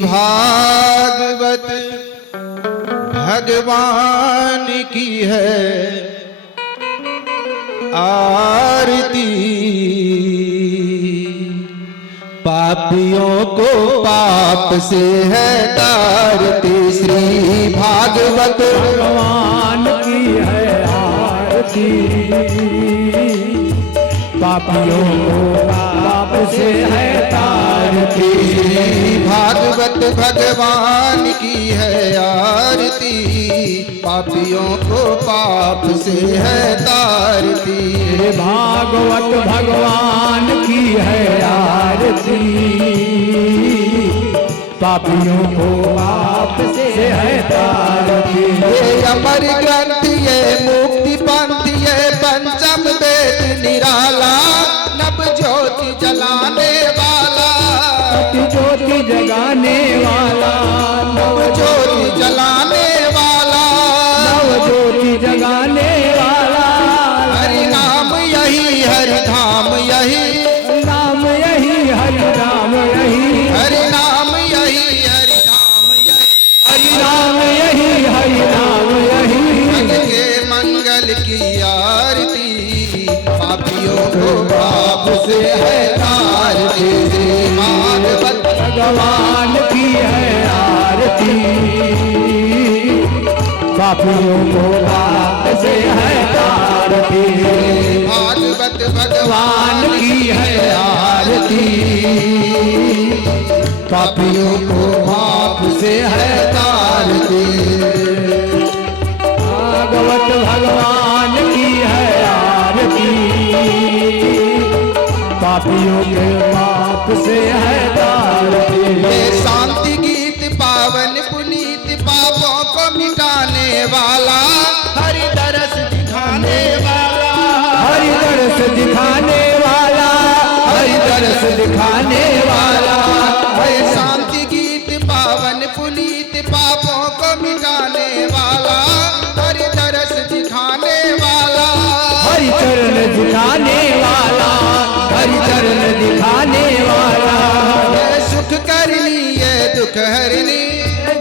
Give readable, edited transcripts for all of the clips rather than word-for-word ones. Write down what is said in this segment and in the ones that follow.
भागवत भगवान की है आरती, पापियों को पाप से है तारती। श्री भागवत भगवान की है आरती, पापियों को पाप से है तारती। श्री भागवत भगवान की है आरती, पापियों को पाप से है तारती। भागवत भगवान की है आरती, पापियों को पाप से है तारती। ये अमर ग्रंथ ये मुक्ति पंथ ये पंचम वेद निराला, नव ज्योति जलाने वाला, ज्योति जगाने वाला, नव ज्योति जलाने वाला, नव ज्योति जगाने वाला। हरि नाम यही हरि धाम यही, नाम यही हरि नाम यही, हरि नाम यही हरि धाम यही, हरि नाम यही हरि नाम यही। मन के मंगल की आरती, पापियों को पाप से है तारती। भागवत भगवान की है आरती, पापियों को पाप से है तारती। भागवत भगवान की है आरती, पापियों को पाप से है तारती। भागवत भगवान की है आरती, पापियों के पाप से है तारती। ये शांति गीत पावन पुनीत पापों को मिटाने वाला, हरि दरस दिखाने वाला, हरि दरस दिखाने वाला, हरि दरस दिखाने वाला। ये शांति गीत पावन पुनीत पापों को मिटाने वाला, हरि दरस दिखाने वाला, हरि चरण दिखाने वाला, हरि चरण दिखाने वाला। ये सुख करनी ये दुख हरनी,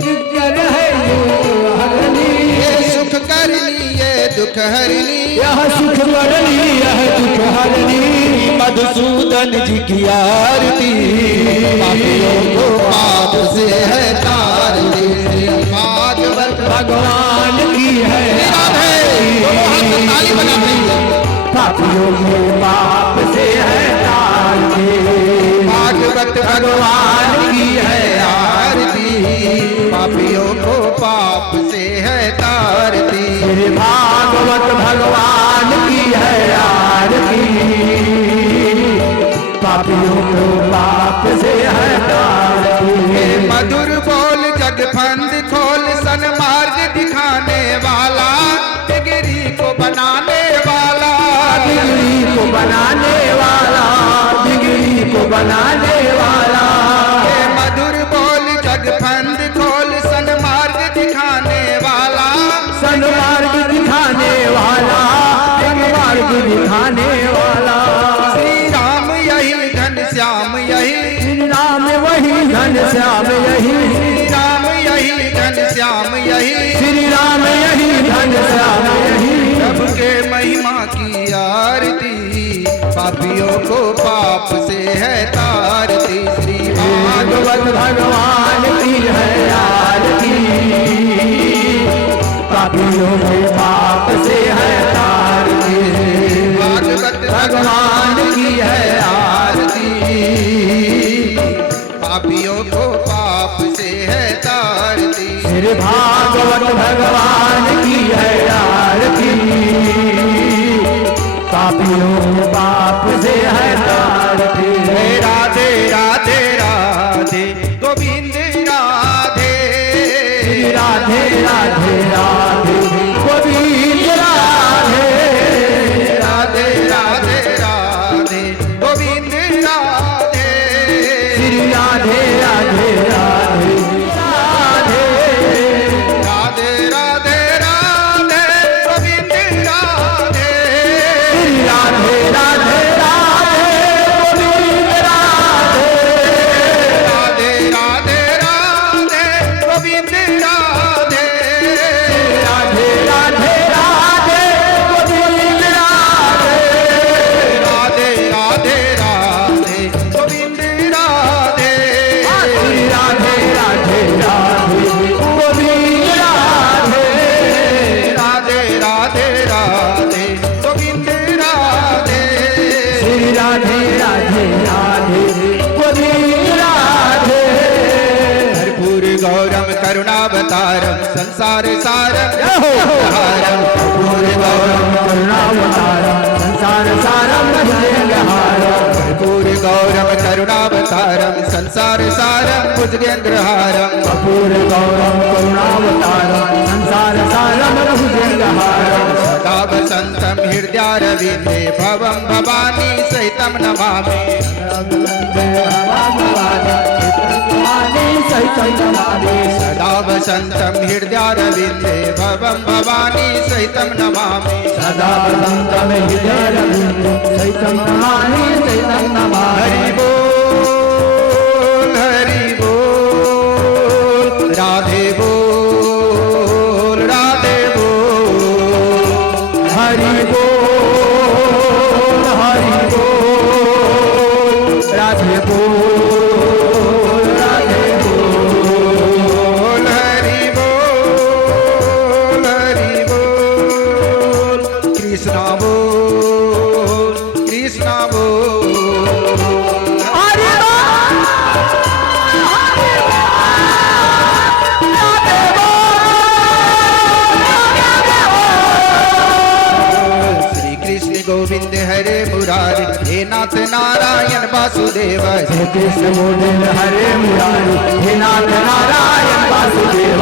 जिक्र है हरनी, ये सुख करनी ये दुख हरनी, यह सुख करनी यह दुख हरनी। मधुसूदन जी की आरती, पापियों को पाप से है तारती। भागवत भगवान की है ताली बजाते हैं, पापियों के पाप से है तारती। भागवत भगवान की है आरती, पापियों को पाप से है तारती। श्री भागवत भगवान की है आरती, पापियों को पाप से है तारती। मधुर बोल जग फंद खोल सन्मार्ग दिखाने वाला, डिगरी को बनाने वाला, डिगरी को बनाने वाला, डिगरी को बनाने वाला। ये मधुर बोल जग फंद खोल सन्मार्ग दिखाने वाला, सन्मार्ग दिखाने वाला, सन्मार्ग दिखाने वाला। श्री राम यही घन श्याम यही, श्री राम वही घन श्याम यही, श्री राम यही घन श्याम यही, श्री राम यही घन श्याम यही। प्रभु के महिमा की आरती, पापियों को पाप से है तारती। श्री भागवत भगवान की है आरती, पापियों के पाप से है तारती। भागवत भगवान की है आरती, पापियों को पाप से है तारती। श्री भागवत भगवान की है आरती, पापियों के पाप से है तारती। राधे राधे राधे गोविंद राधे, राधे राधे राधे गोविंद राधे, राधे राधे राधे गोविंद राधे, श्री राधे राधे राधे राधे, राधे राधे राधे गोविंद राधे, श्री राधे राधे राधे गोविंद राधे, राधे राधे राधे राधे राधे गोविंद राधे। श्री राधे राधे राधे गोविंद राधे। कर्पूर गौरम करुणावतारम संसार सारम हारम। कर्पूर गौरम करुणावतारम संसार सारम भुजगेन्द्रहारम। कर्पूर गौरम करुणावतारम संसार सारम भुजगेन्द्रहारम। कर्पूर गौरम करुणावतारम संसार सारम भुजगेन्द्रहारम। सदा वसन्तं हृदयारविन्दे भवं भवानी सहितं नमामि। सदा वसन्तं हृदयारविन्दे भवं भवानी सहितं नमामि। सदा वसन्तं हृदयारविन्दे सहितं नमामि सहितं नमामि। हरि बोल राधे बोल राधे बोल। हरि बोल राधे बोल राधे बोल। हरि बोल कृष्णा बोल कृष्णा बोल। हरि श्री कृष्ण गोविंद हरे मुरारी हे नाथ नारायण वासुदेव। श्री कृष्ण गोविंद हरे मुरारी हे नाथ नारायण वासुदेव।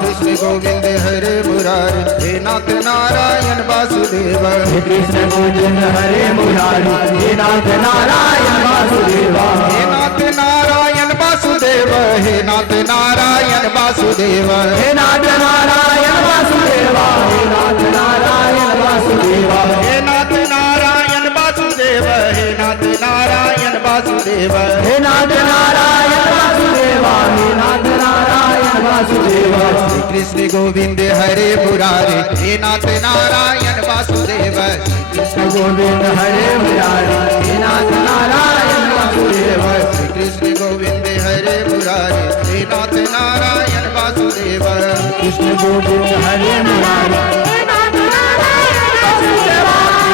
कृष्ण गोविंद हरे मुरारी हे नाथ नारायण वासुदेव। श्री कृष्ण गोविंद हरे मुरारी हे नाथ नारायण वासुदेव। हे नाथ नारायण वासुदेव हे नाथ नारायण वासुदेव। हे नाथ नारायण वासुदेव हे नाथ नारायण वासुदेव। हे नाथ नारायण वासुदेव हे नाथ नारायण वासुदेव। हे नाथ नारायण वासुदेव हे नाथ नारायण वासुदेव। श्री कृष्ण गोविंद हरे मुरारी हे नाथ नारायण वासुदेव। कृष्ण गोविंद हरे मुरारी हे नाथ नारायण वासुदेव। श्री कृष्ण गोविंद हरे मुरारी हे नाथ नारायण वासुदेव। कृष्ण गोविंद हरे मुरारी हे नाथ नारायण वासुदेव।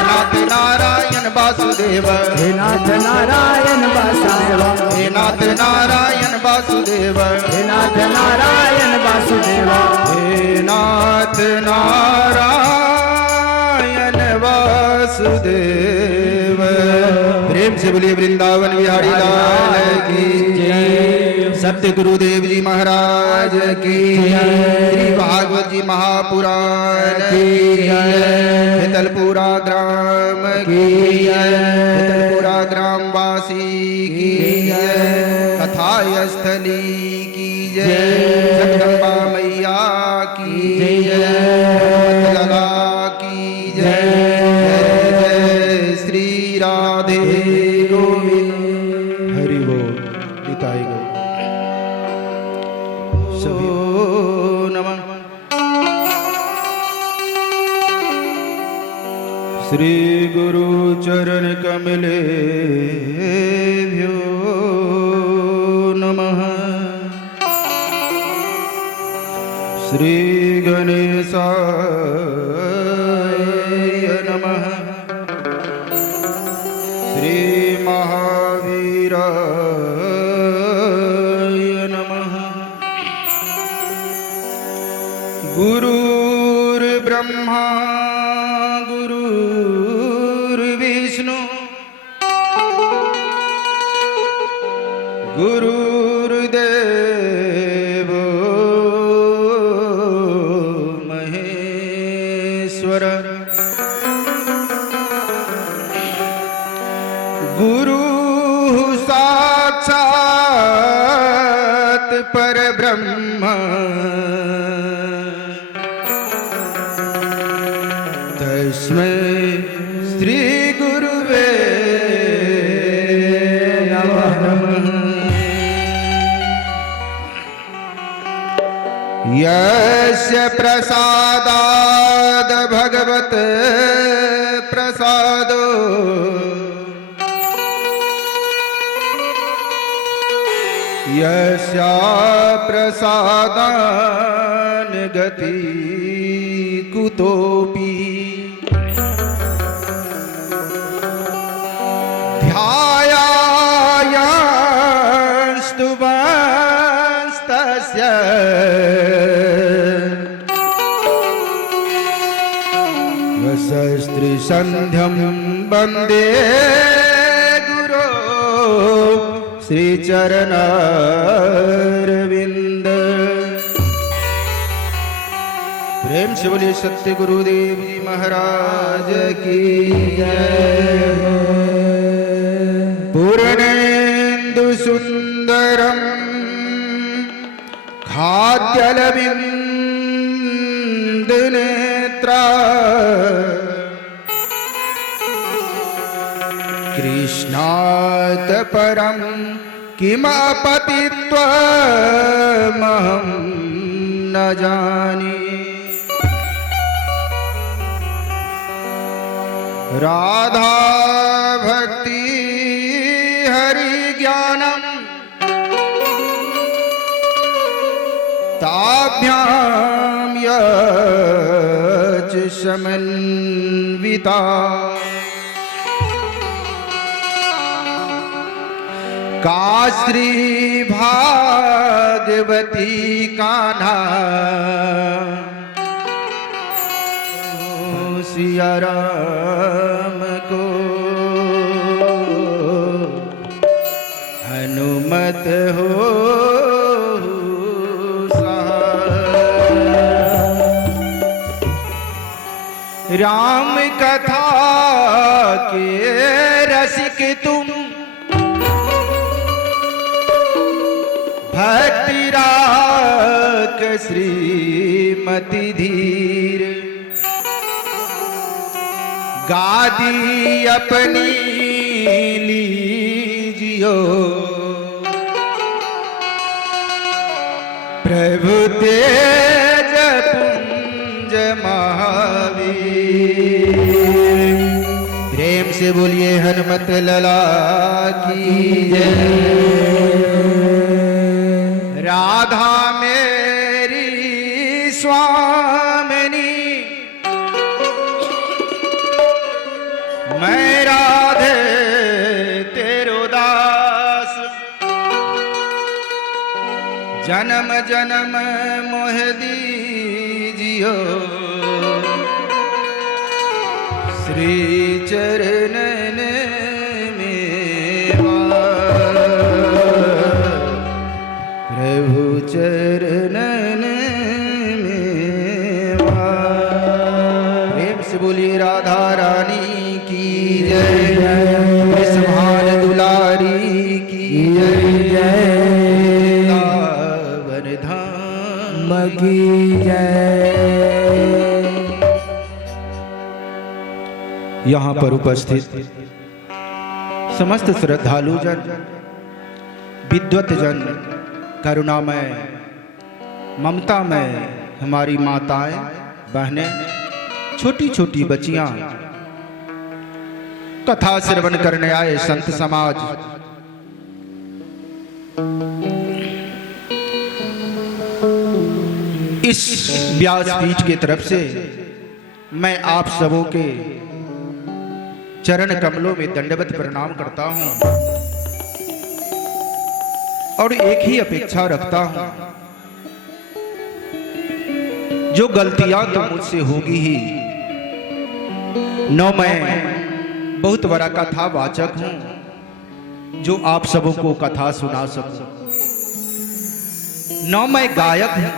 नाथ नारायण वासुदेव हे नाथ नारायण वासुदेव। हे नाथ नारायण वासुदेव। हे नाथ नारायण वासुदेव। हे नाथ नारायण वासुदेव। प्रेम से बोलिए वृंदावन बिहारी लाल की जय। सत्य गुरुदेव जी महाराज की जय। श्री भागवत जी महापुराण की जय। हितलपुरा ग्राम की जय। हितलपुरा ग्राम वासी की जय। कथास्थली की जय। जगदम्बा मैया की जय। लला की जय। जय जय श्री राधे गोविंद हरि बोल निताई गो सभी नमः। श्री गुरु चरण कमले नमः। श्री गणेशाय नमः। श्री महावीराय नमः। गुरुर्ब्रह्मा गुरुर्विष्णु गुरुर्देव महेश्वर। गुरु साक्षात् परब्रह्म तस्मै श्री गुरुवे नमः। यस्य प्रसादाद् भगवत प्रसादो यस्या प्रसादान् गति कुतोऽपि रसस्त्रिसन्ध्यं वन्दे गुरो श्रीचरणारविन्द। प्रेम से बोलिए सत्य गुरुदेव जी महाराज की जय। पूर्णेन्दु सुंदरम खाद्यलविन्द नेत्रा कृष्णात् परं किमपतित्वमहं न जाने। राधा भक्ति हरि ज्ञानम ताभ्याम यच समन्विता। काश्री भागवती कान्हा सिया राम को हनुमत हो सहाय। राम कथा के रसिक तुम भक्ति राक श्रीमति धीर। गादी अपनी लीजियो प्रभु तेज पुंज महावीर। प्रेम से बोलिए हनुमत लला की जय। राधा मेरी स्वामिनी मैं राधे तेरो दास। जन्म जन्म मोह दीजियो श्री चरणन में प्रभु चरणन में। प्रेम से बोलिए राधा रानी की जय। कृष्ण दुलारी की जय। वरधाम की जय। यहाँ पर उपस्थित समस्त श्रद्धालु जन, विद्वत जन, करुणामय ममतामय हमारी माताएं बहनें, छोटी छोटी बच्चियां, कथा श्रवण करने आए संत समाज, इस व्यासपीठ की तरफ से मैं आप सबों के चरण कमलों में दंडवत प्रणाम करता हूं और एक ही अपेक्षा रखता हूं, जो गलतियां तो मुझसे होगी ही, न मैं बहुत बड़ा कथावाचक हूं जो आप सबों को कथा सुना सकूं, न मैं गायक हूं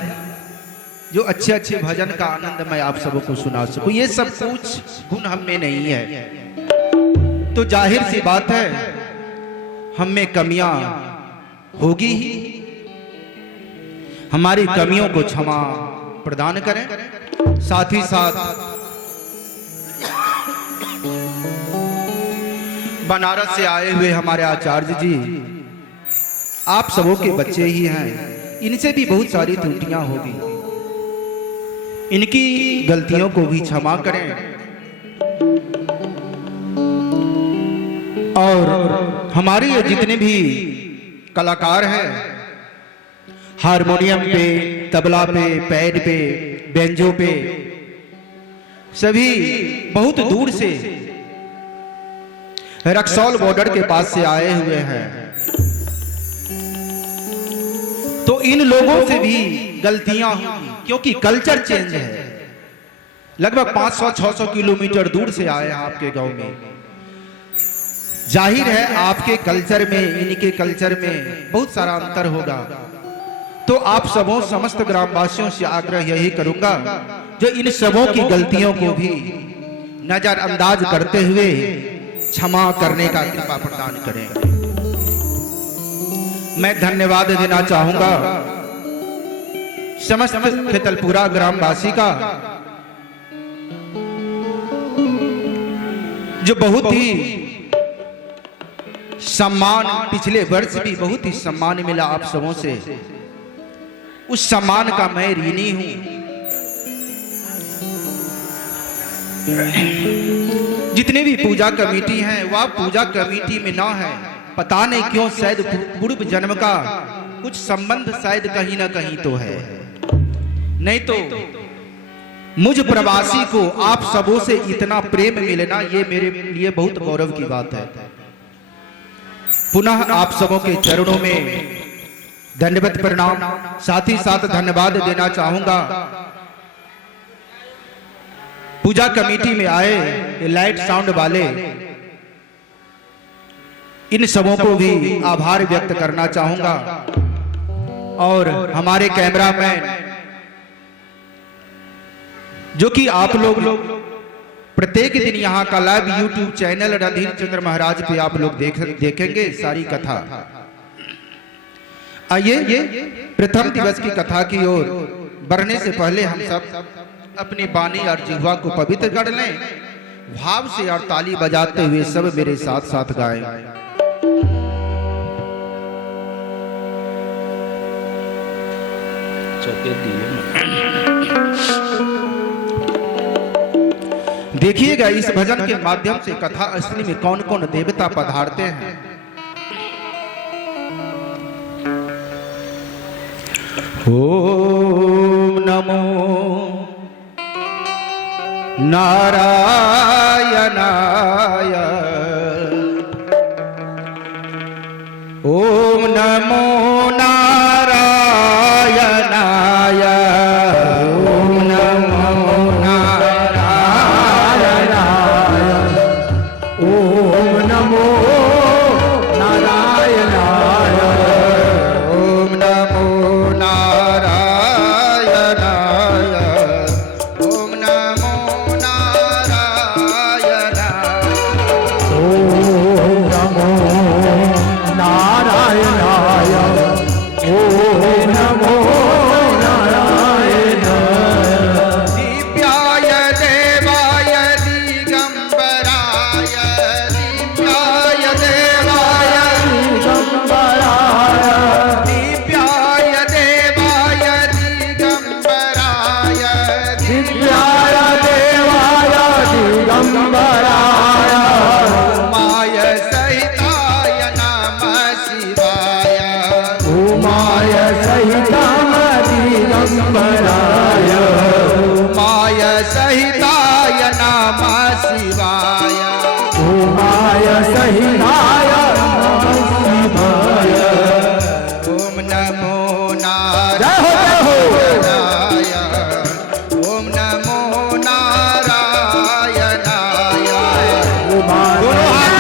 जो अच्छे अच्छे भजन का आनंद मैं आप सबों को सुना सकूं। ये सब कुछ गुण हम में नहीं है, तो जाहिर सी बात है हम में कमियां होगी ही। हमारी कमियों को क्षमा प्रदान करें। साथ ही साथ बनारस से आए हुए हमारे आचार्य जी आप सबों के बच्चे ही हैं, इनसे भी बहुत सारी त्रुटियां होगी, इनकी गलतियों को भी क्षमा करें। और हमारे ये जितने भी कलाकार हैं, हारमोनियम पे, तबला पे, पैड पे, बेंजो पे, सभी बहुत दूर से रक्सौल बॉर्डर के पास से आए हुए हैं, तो इन लोगों से भी गलतियां होंगी क्योंकि कल्चर चेंज है। लगभग 500-600 किलोमीटर दूर से आए हैं आपके गांव में। जाहिर है आपके कल्चर में इनके कल्चर में बहुत सारा अंतर होगा। तो आप सबों समस्त ग्रामवासियों से आग्रह यही करूंगा जो इन सबों की गलतियों को भी नजरअंदाज करते हुए क्षमा करने का कृपा प्रदान करें। मैं धन्यवाद देना चाहूंगा समस्त खेतलपुरा ग्रामवासी का, जो बहुत ही सम्मान, पिछले वर्ष भी बहुत ही सम्मान मिला आप सबों से, उस सम्मान का मैं ऋणी हूं। जितने भी पूजा कमेटी हैं वह पूजा कमेटी में ना है, पता नहीं क्यों, शायद पूर्व जन्म का कुछ संबंध शायद कहीं ना कहीं तो है। नहीं तो मुझ प्रवासी को आप सबों से इतना प्रेम मिलना ये मेरे लिए बहुत गौरव की बात है। पुनः आप सबों के चरणों में दंडवत प्रणाम, साथ ही साथ धन्यवाद देना चाहूंगा पूजा कमेटी में आए ये लाइट साउंड वाले, इन सबों को भी आभार व्यक्त करना चाहूंगा। और हमारे कैमरामैन जो कि आप लोग प्रत्येक दिन यहाँ का लाइव यूट्यूब चैनल रणधीर चंद्र महाराज पे आप लोग देखेंगे सारी कथा। आइए प्रथम दिवस की कथा की ओर बढ़ने से पहले हम सब अपनी वाणी और जिह्वा को पवित्र कर लें। भाव से और ताली बजाते हुए सब मेरे साथ साथ गाएं। देखिएगा इस भजन के माध्यम से कथा असली में कौन कौन देवता पधारते हैं। ओम नमो नारायणाय, ओम नमो नारायणाय, ओम नमो नारायणाय, ओम नमो नारायणाय, ओम नमो नारायणाय, ओम नमो नारायणाय, ओम नमो नारायणाय, ओम नमो नारायणाय। दिव्याय देवाय दिगंबराय, दिव्याय देवाय, दिगंबराय, दिव्याय देवाय दिगंबराय, दिव्याय देवाय दिगंबराय, उमाय सहिताय नमः शिवाय, उमाय सहिताय दिगंबराय, उमाय सहिताय नमः शिवाय, उमाय सहिताय शिवाय। ओम नमो जय हो, जय हो। नारायणाय, ओम नमो नारायणाय। उमाय दोनों हाथ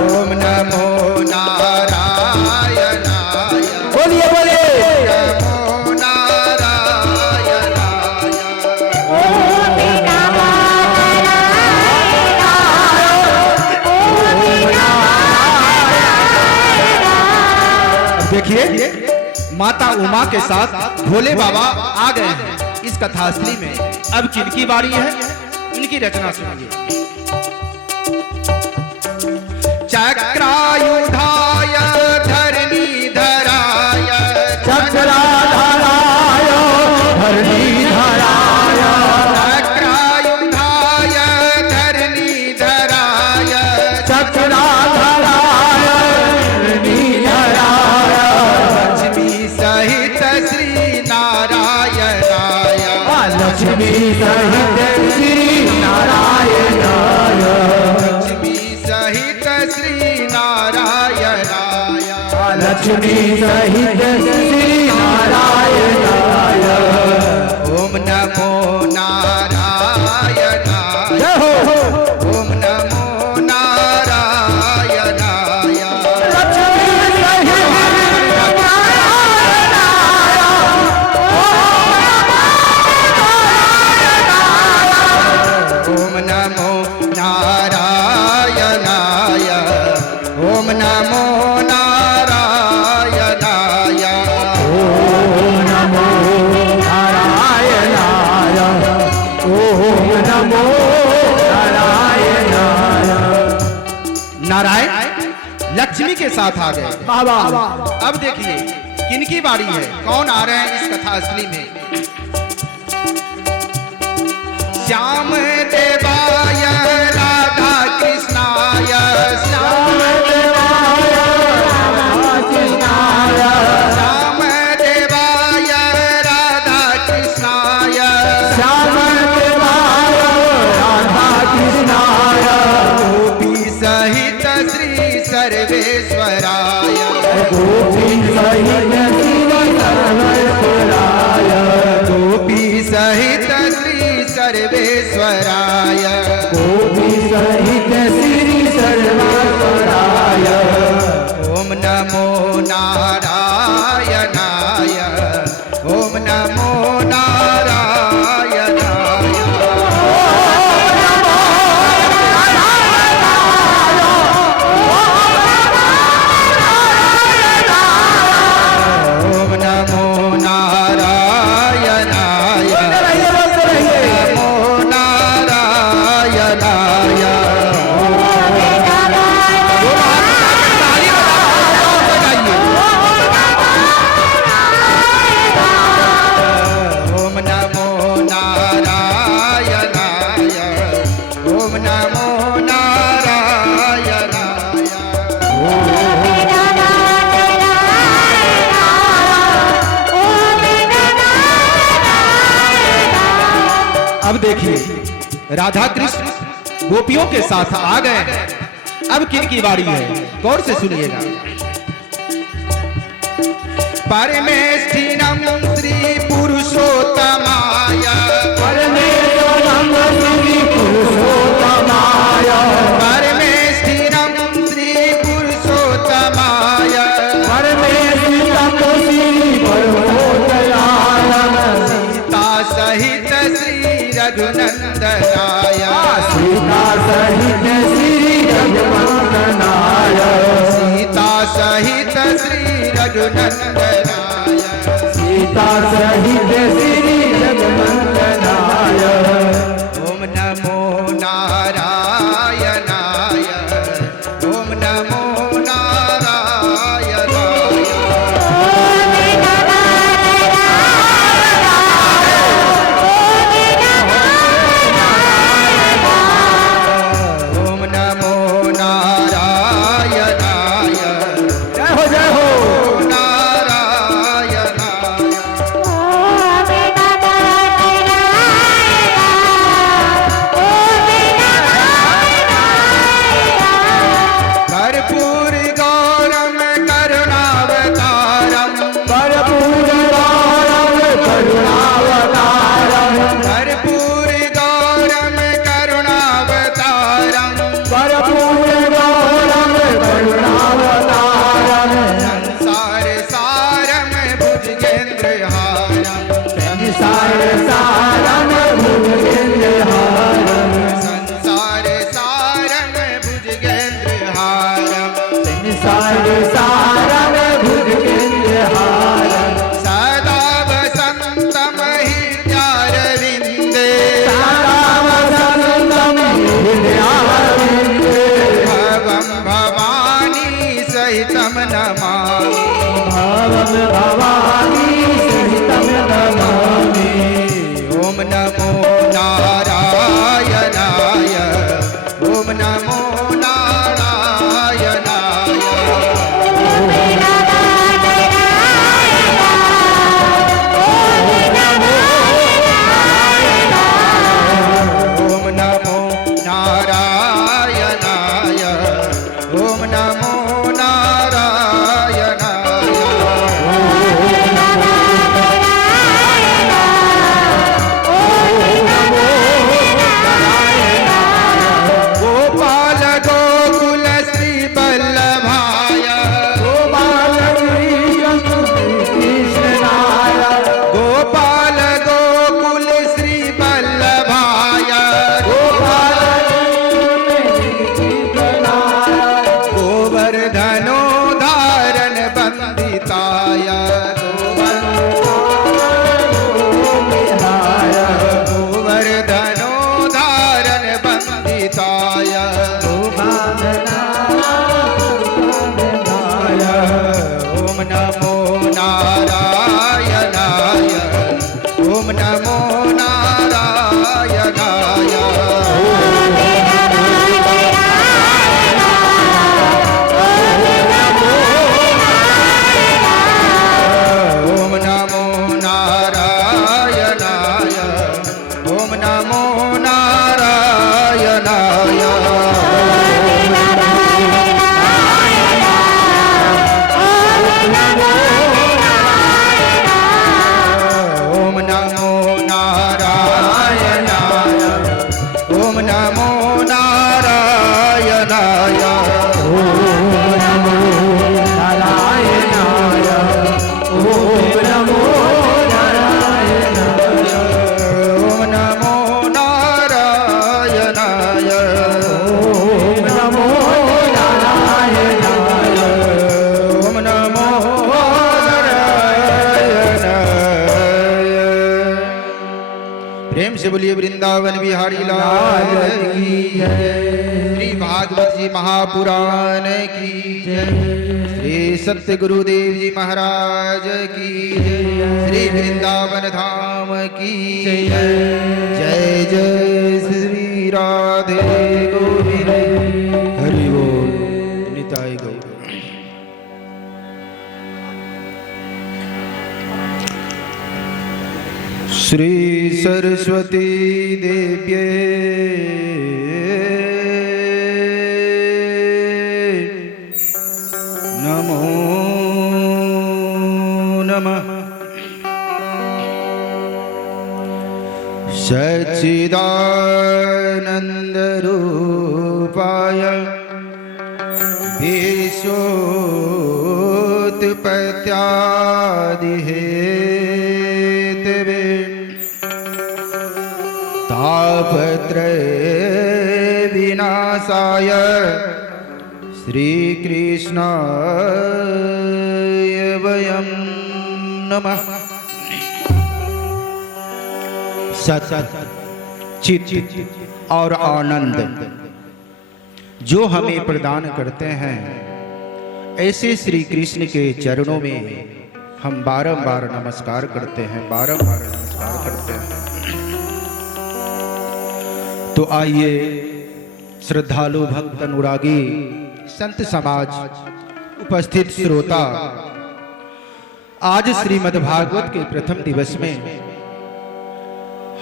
ओम नमो नारायणाय, बोलिए बोलिए। नमो नारायणाय। देखिए माता उमा के साथ भोले बाबा आ गए हैं इस कथास्थली में। अब किनकी बारी है, इनकी रचना सुनिए। चक्रायुधाय धरणीधराय, चक्राधराय धरणीधराय, चक्रायुधाय धरणीधराय, चक्राधराय धरणीधराय, लक्ष्मी सहित श्री नारायणाय, लक्ष्मी सहित श्री नारायणाय, लक्ष्मी सहित श्री नारायणाय, लक्ष्मी सहित श्री नारायणाय। ओम नमो नारायणाय। जय हो। ओम नमो नारायणाय। लक्ष्मी सहित ओम नमो नारायणाय। ओम नमो नारायणाय। ओम नमो नारायणाय। ओम नमो नारायणाय। नारायण लक्ष्मी के साथ आ गए। बाबा अब देखिए किनकी बारी है, कौन आ रहे हैं इस कथा असली में। श्याम देवाय राधा कृष्णाय। श्याम देवाय राधा कृष्णाय। श्याम देवाय राधा कृष्णाय। श्याम देवाय राधा कृष्णाय। गोपी सहित श्री सर्वेश्वराय। गोपी सहित श्री सर्वेश्वराय। गोपी सहित श्री सर्वेश्वराय। गोपी सहित श्री सर्वेश्वराय। ओम नमो नारायणाय। ओम नमो नारायणाय। ओम नमो नारायणाय। नमो नारायणाय। ओम नमो नारायणाय। ओम नमो नारायणाय। अब देखिए राधा कृष्ण गोपियों के साथ आ गए। अब किनकी बारी है, गौर से सुनिएगा। परमेष्ठिनम श्री पुरुषोत्तमाय। परमेश्वरं श्री पुरुषोत्तमाय। परमेष्ठिनम श्री पुरुषोत्तमाय। परमेश्वरं श्री पुरुषोत्तमाय। सीता सहित श्री रघुनंदनाय। सीता सहित श्री रघुनंदनाय। सीता सहित श्री रघुनंदनाय। सीता सहित श्री रघुनंदनाय। ओम नमो नारायणाय। ओम नमो नारायणाय। ओम नमो नारायणाय। जय हो जय हो। नारायणाय। कर्पूर गौरम करुणावतारम। कर्पूर गौरम करुणावतारम। कर्पूर गौरम करुणावतारम। कर्पूर गौरम करुणावतारम। संसार सारम भुजगेन्द्रहारम। संसार सारम भुजगेन्द्रहारम। संसार सारम भुजगेन्द्रहारम। संसार सारम भुजगेन्द्रहारम। सदा वसंतम हृदयारविन्दे। सदा वसंतम हृदयारविन्दे। भवं भवानी सहितं नमामि। भवं भवानी सहितं नमामि। ओम नमो नारायणाय। ओम नमो नारायणाय। ओम नमो नारायणाय। ओम नमो नारायणाय। गोवर्धनोद्धारण वन्दिताय ओम नमो नारायणाय ओम नमो नारायणाय ओम नमो नारायणाय ओम नमो नारायणाय ओम नमो नारायणाय ओम नमो नारायणाय ओम नमो नारायणाय ओम नमो नारायणाय प्रेम से बोलिए वृंदावन बिहारी लाल की जय। श्री भागवत जी महापुराण की जय। श्री सत्य गुरुदेव जी महाराज की जय। श्री वृंदावन धाम की जय। जय जय श्री राधे गोविंद हरि बोल निताय गौर। श्री सरस्वती देव्ये नमो नमः। सच्चिदानंद रूपाय विश्वोत्पत्त्यादिहेतवे तापत्रय विनाशाय श्रीकृष्णाय वयं नमः। सत चित और आनंद जो हमें प्रदान करते हैं, ऐसे श्री कृष्ण के चरणों में हम बारंबार नमस्कार करते हैं, बारंबार नमस्कार करते हैं। तो आइए श्रद्धालु भक्त अनुरागी संत समाज उपस्थित श्रोता, आज श्रीमद् भागवत के प्रथम दिवस में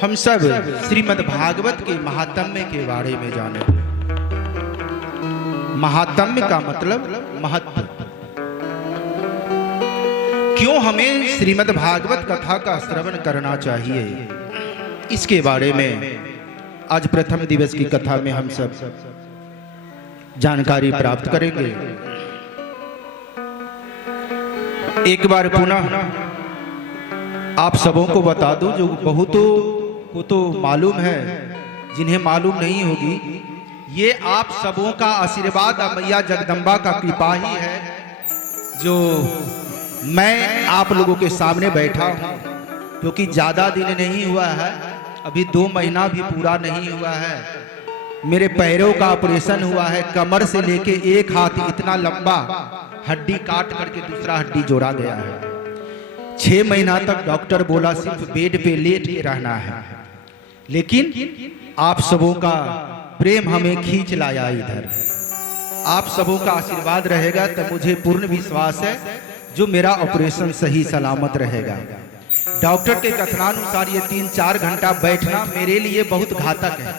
हम सब श्रीमद् भागवत के महात्म्य के बारे में जाने। महात्म्य का मतलब महत्व। क्यों हमें श्रीमद् भागवत कथा का श्रवण करना चाहिए, इसके बारे में आज प्रथम दिवस की कथा में हम सब जानकारी प्राप्त करेंगे। एक बार पुनः आप सबों को बता दूं, जो बहुतों को तो मालूम है, जिन्हें मालूम नहीं होगी, ये आप सबों का आशीर्वाद मैया जगदम्बा का कृपा ही है जो मैं आप लोगों के सामने बैठा हूं। क्योंकि ज्यादा दिन नहीं हुआ है, अभी 2 महीना भी पूरा नहीं हुआ है। मेरे पैरों का ऑपरेशन हुआ है, कमर से लेके एक हाथ इतना लंबा हड्डी काट करके दूसरा हड्डी जोड़ा गया है। 6 महीना तक डॉक्टर बोला सिर्फ बेड पे लेट के रहना है, लेकिन आप सबों का प्रेम हमें खींच लाया इधर। आप सबों का आशीर्वाद रहेगा तो मुझे पूर्ण विश्वास है जो मेरा ऑपरेशन सही सलामत रहेगा। डॉक्टर के कथनानुसार ये 3-4 घंटा बैठना मेरे लिए बहुत घातक है।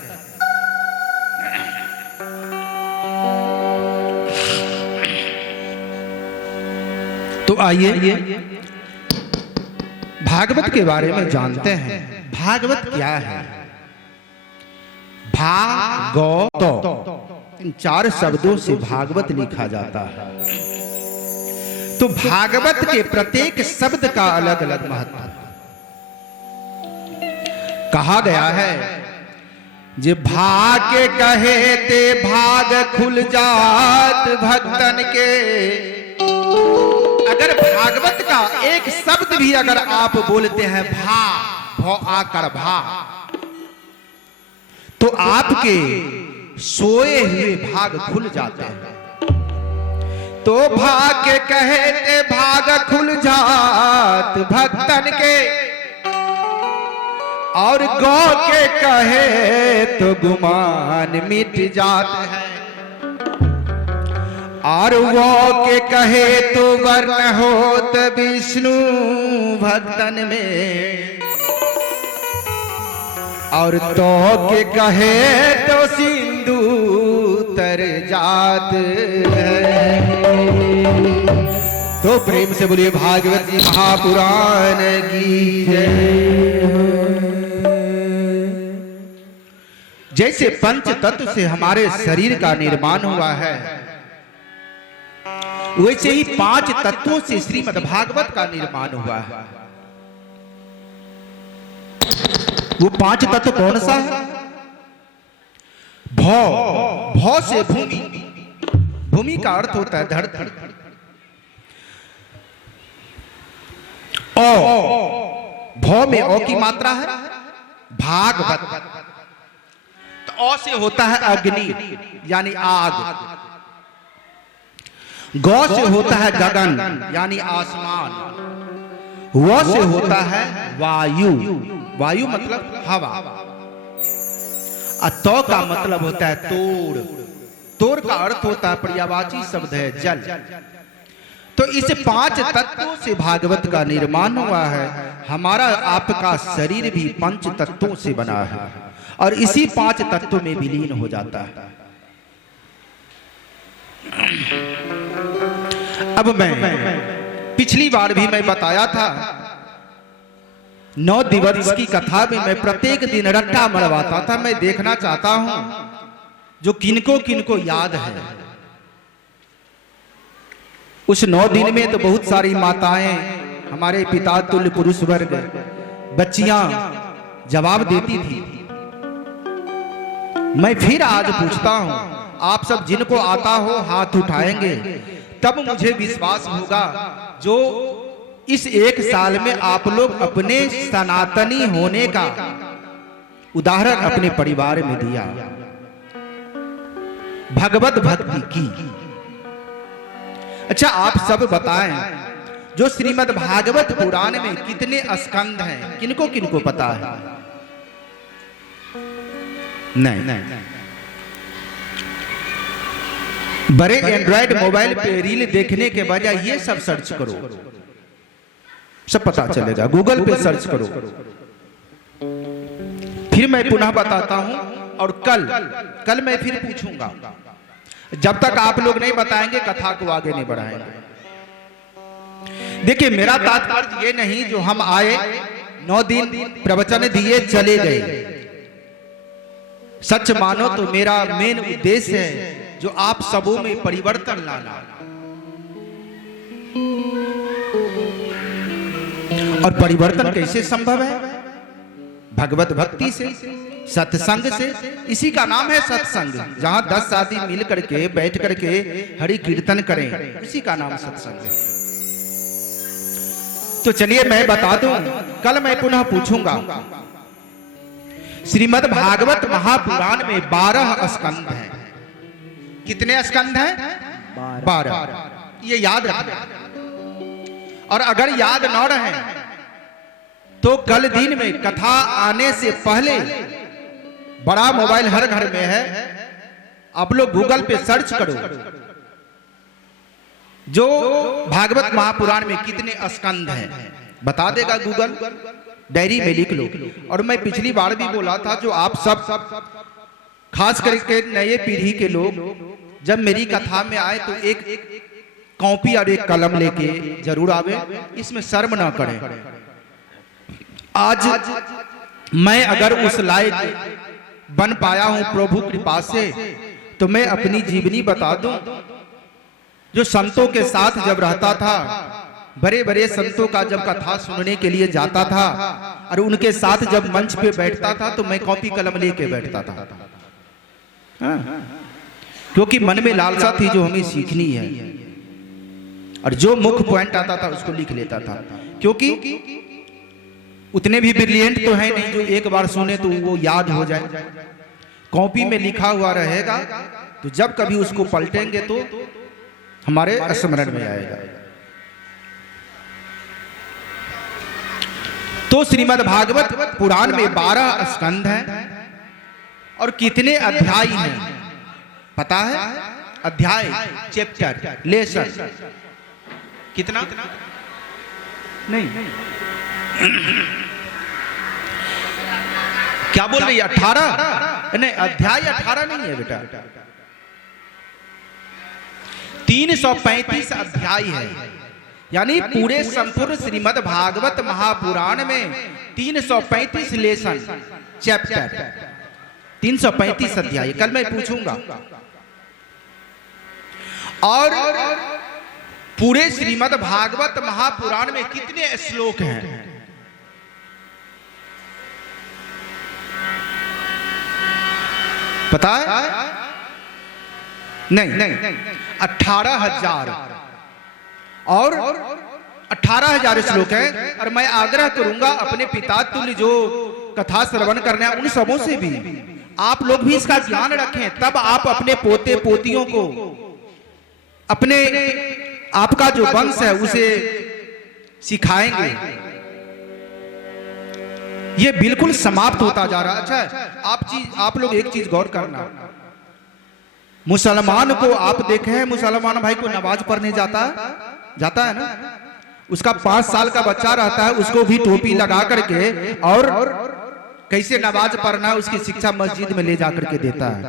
तो आइए भागवत के बारे में जानते हैं। भागवत क्या है? भागवत, इन 4 शब्दों से भागवत लिखा जाता है। तो भागवत के प्रत्येक शब्द का अलग अलग महत्व है। कहा गया है जे भाग के कहे ते भाग खुल जात भक्तन के, अगर भागवत का एक शब्द भी अगर आप बोलते हैं भा भौ आकर भा, तो आपके सोए हुए भाग खुल जाते हैं। तो भाग के कहते भाग खुल जात भक्तन के, और गौ के कहे तो गुमान मिट जात है, और वो के कहे तो वर्ण होत विष्णु भक्तन में, और तो के कहे तो सिंधु तर जात है। तो प्रेम से बोलिए भागवत जी महापुराण की जय। जैसे पंच तत्व से हमारे शरीर का निर्माण हुआ है, वैसे ही 5 तत्वों से श्रीमद् भागवत का निर्माण हुआ है। वो 5 तत्व कौन सा है? भौ, भौ से भूमि, भूमि का अर्थ होता है धरती। ओ, भौ में ओ की मात्रा है, भागवत। तो ओ से होता है अग्नि यानी आग, गौ से होता है गगन यानी आसमान, वो से होता है वायु, वायु मतलब हवा, तो का मतलब होता है तोड़, तोड़ का अर्थ होता है पर्यायवाची शब्द है जल। तो इस 5 तत्वों से भागवत का निर्माण हुआ है। हमारा आपका शरीर भी 5 तत्वों से बना है और इसी 5 तत्वों में विलीन हो जाता है। अब मैं पिछली बार भी मैं बताया था 9 दिवस की कथा में मैं प्रत्येक दिन रट्टा मरवाता था। मैं देखना चाहता हूं जो किनको किनको याद है। उस 9 दिन में तो बहुत सारी माताएं, हमारे पिता तुल्य पुरुष वर्ग, बच्चियां जवाब देती थी। मैं फिर आज पूछता हूं, आप सब जिनको आता हो हाथ उठाएंगे, तब मुझे विश्वास होगा जो इस 1 साल में आप लोग अपने सनातनी होने का उदाहरण अपने परिवार में दिया, भगवत भक्ति की। अच्छा, आप सब बताएं, जो श्रीमद् भागवत पुराण में कितने स्कंद हैं, किनको किनको पता है? नहीं। बड़े एंड्रॉइड मोबाइल पे रील देखने के बजाय ये सब सर्च करो, सब पता चलेगा। गूगल पे सर्च करो। फिर मैं पुनः बताता हूं, और कल मैं फिर पूछूंगा। जब तक आप लोग नहीं बताएंगे कथा को आगे नहीं बढ़ाएंगे। देखिए, मेरा तात्पर्य ये नहीं जो हम आए 9 दिन प्रवचन दिए चले गए। सच मानो तो मेरा मेन उद्देश्य है जो आप सबों में परिवर्तन लाना, और परिवर्तन कैसे संभव है? भगवत भक्ति से, सत्संग से। इसी का नाम है सत्संग। जहां 10 आदमी मिल करके बैठ करके हरि कीर्तन करें, इसी का नाम सत्संग है। तो चलिए मैं बता दूं, कल मैं पुनः पूछूंगा। श्रीमद् भागवत महापुराण में 12 स्कंद हैं। कितने स्कंद हैं? 12। ये याद रखना। और अगर याद न रहे तो कल दिन में कथा आने से पहले, बड़ा मोबाइल हर घर में है, आप लोग गूगल पे सर्च करो जो भागवत महापुराण में कितने स्कंद हैं, बता देगा गूगल। डायरी में लिख लो। और मैं पिछली बार भी बोला था, जो आप सब खास करके नए पीढ़ी के लोग जब मेरी कथा में आए तो एक कॉपी और एक कलम लेके जरूर आवे, इसमें शर्म ना करें। आज मैं अगर उस लायक बन पाया हूं प्रभु कृपा से, तो मैं अपनी जीवनी बता दूं। जो संतों के साथ जब रहता था, बड़े बड़े संतों का जब कथा सुनने के लिए जाता था और उनके साथ जब मंच पे बैठता था, तो मैं कॉपी कलम लेके बैठता था। क्योंकि मन में लालसा थी जो हमें सीखनी है। और जो मुख्य पॉइंट आता था उसको लिख लेता था, क्योंकि उतने भी ब्रिलियंट तो है नहीं जो एक बार सुने तो वो याद हो जाए। कॉपी में लिखा हुआ रहेगा तो जब कभी उसको पलटेंगे तो हमारे स्मरण में आएगा। तो श्रीमद् भागवत पुराण में 12 स्कंध हैं और कितने अध्याय हैं पता है? अध्याय, चैप्टर, लेसन कितना? नहीं क्या बोल रही है? 18? नहीं, अध्याय 18 नहीं है बेटा, 335 अध्याय है। यानी पूरे संपूर्ण श्रीमद् भागवत महापुराण में 335 लेसन, चैप्टर, 335 अध्याय। कल मैं पूछूंगा। और पूरे श्रीमद् भागवत महापुराण में कितने श्लोक हैं? पता है? नहीं, 18,000 और 18,000 श्लोक हैं। और मैं आग्रह करूंगा अपने पिता तुल्य जो कथा श्रवण करने हैं उन सबों से भी आप लोग भी इसका ध्यान रखें, तब आप अपने पोते पोतियों को, अपने आपका जो वंश है उसे सिखाएंगे। ये बिल्कुल समाप्त होता जा रहा है। अच्छा, आप लोग एक चीज गौर करना, मुसलमान को आप देखे हैं, मुसलमान भाई को नमाज पढ़ने जाता है ना, उसका 5 साल का बच्चा रहता है, उसको भी टोपी लगा करके और कैसे नमाज पढ़ना उसकी शिक्षा मस्जिद में ले जाकर के देता है।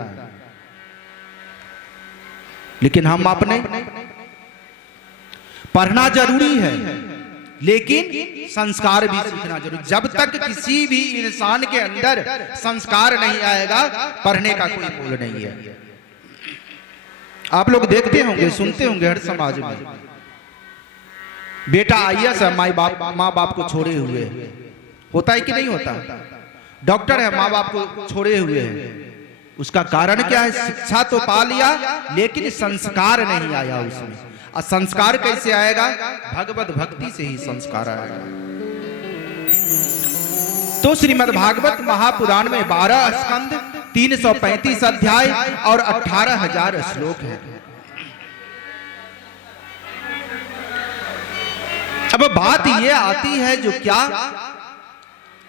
लेकिन हम अपने पढ़ना जरूरी है, लेकिन संस्कार भी सीखना जरूरी। जब तक किसी भी इंसान के अंदर संस्कार नहीं आएगा, पढ़ने का कोई मूल्य नहीं है। आप लोग देखते होंगे, सुनते होंगे हर समाज में, बेटा आईएएस है, माँ बाप को छोड़े हुए है। होता है कि नहीं होता? डॉक्टर है, माँ बाप को छोड़े हुए है। उसका कारण क्या है? शिक्षा तो पा लिया लेकिन संस्कार नहीं आया उसमें। और संस्कार कैसे आएगा? भगवत भक्ति से ही संस्कार आएगा। तो श्रीमद् भागवत महापुराण में 12 स्कंद, 335 अध्याय और 18,000 श्लोक हैं। अब बात यह आती है जो क्या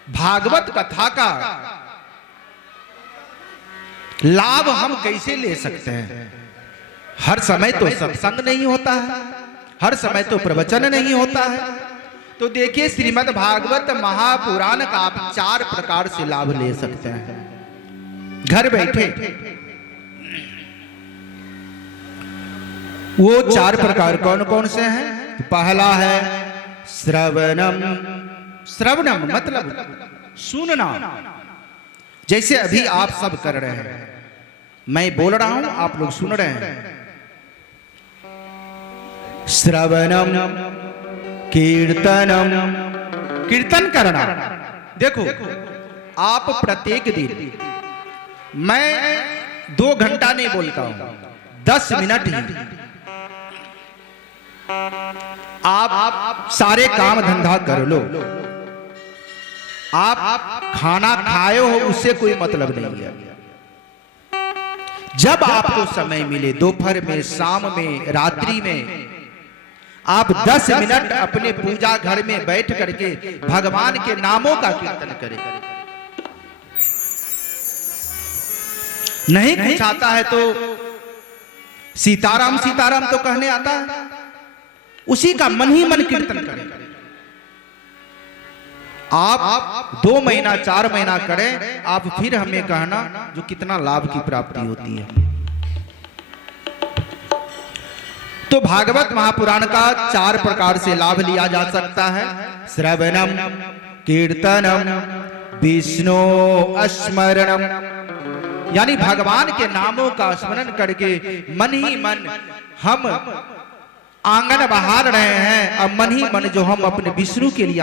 भागवत कथा का लाभ हम कैसे ले सकते हैं? हर समय तो सत्संग नहीं होता है, हर समय तो प्रवचन नहीं होता है। तो देखिए श्रीमद् भागवत महापुराण का आप 4 प्रकार से लाभ ले सकते हैं घर बैठे। वो 4 प्रकार कौन कौन से हैं? पहला है श्रवणम। श्रवणम मतलब सुनना। जैसे अभी आप सब कर रहे हैं, मैं बोल रहा हूं, आप लोग सुन रहे हैं। श्रवणम, कीर्तनम, कीर्तन करना। देखो आप प्रत्येक दिन, मैं 2 घंटा नहीं बोलता हूं, 10 मिनट ही आप सारे काम धंधा कर लो। आप खाना खाए हो उससे कोई मतलब नहीं है। जब आपको समय मिले, दोपहर में, शाम में, रात्रि में, आप 10 मिनट अपने पूजा घर में बैठ करके भगवान के नामों का कीर्तन करें। नहीं कुछ आता है तो सीताराम सीताराम तो कहने आता है, उसी का मन ही मन कीर्तन करें। आप 2 महीना 4 महीना करें, आप फिर हमें कहना जो कितना लाभ की प्राप्ति होती है। तो भागवत महापुराण का 4 प्रकार से लाभ लिया जा सकता है। श्रवणम, कीर्तनम, विष्णु स्मरणम, यानी भगवान के नामों का स्मरण करके मन ही मन हम आंगन बहार रहे हैं। और मन ही मन जो हम अपने विष्णु के लिए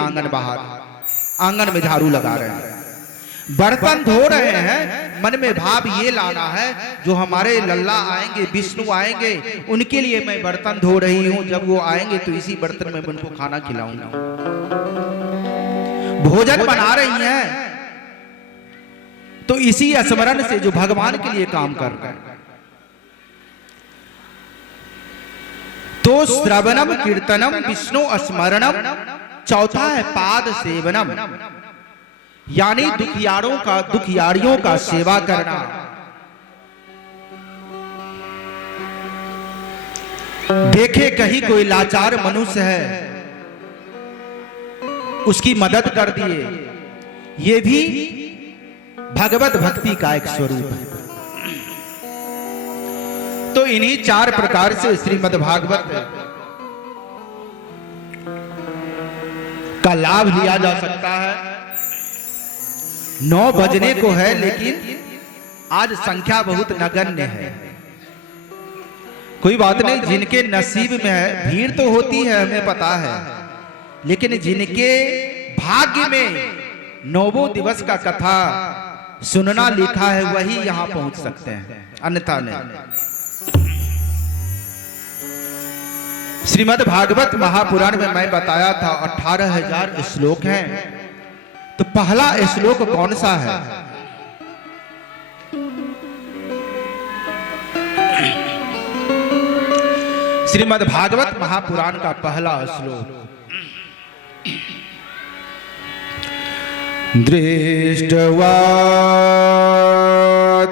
आंगन में झाड़ू लगा रहे हैं। बर्तन धो रहे हैं, मन में भाव ये लाना है जो हमारे लल्ला आएंगे, विष्णु आएंगे, उनके लिए मैं बर्तन धो रही हूं। जब वो आएंगे तो इसी बर्तन में उनको खाना खिलाऊंगा। भोजन बना रही हैं तो इसी स्मरण से जो भगवान के लिए काम कर रहे हैं। तो श्रवणम कीर्तनम विष्णु स्मरणम, चौथा है पाद सेवनम, यानी दुखियारियों का सेवा करना। देखे कहीं कोई लाचार मनुष्य है, उसकी मदद कर दिए, ये भी भगवत भक्ति का एक स्वरूप है। तो इन्हीं 4 प्रकार से श्रीमद् भागवत का लाभ लिया जा सकता है। 9 बजने को है, लेकिन आज संख्या बहुत नगण्य है। कोई बात नहीं, जिनके नसीब में है, भीड़ तो होती है हमें पता है, लेकिन जिनके भाग्य में 9 दिवस का कथा सुनना लिखा है वही यहां पहुंच सकते हैं, अन्यथा नहीं। श्रीमद् भागवत महापुराण में मैं बताया था 18,000 श्लोक हैं। तो पहला श्लोक कौन सा है? श्रीमद् भागवत महापुराण का पहला श्लोक, दृष्ट्वा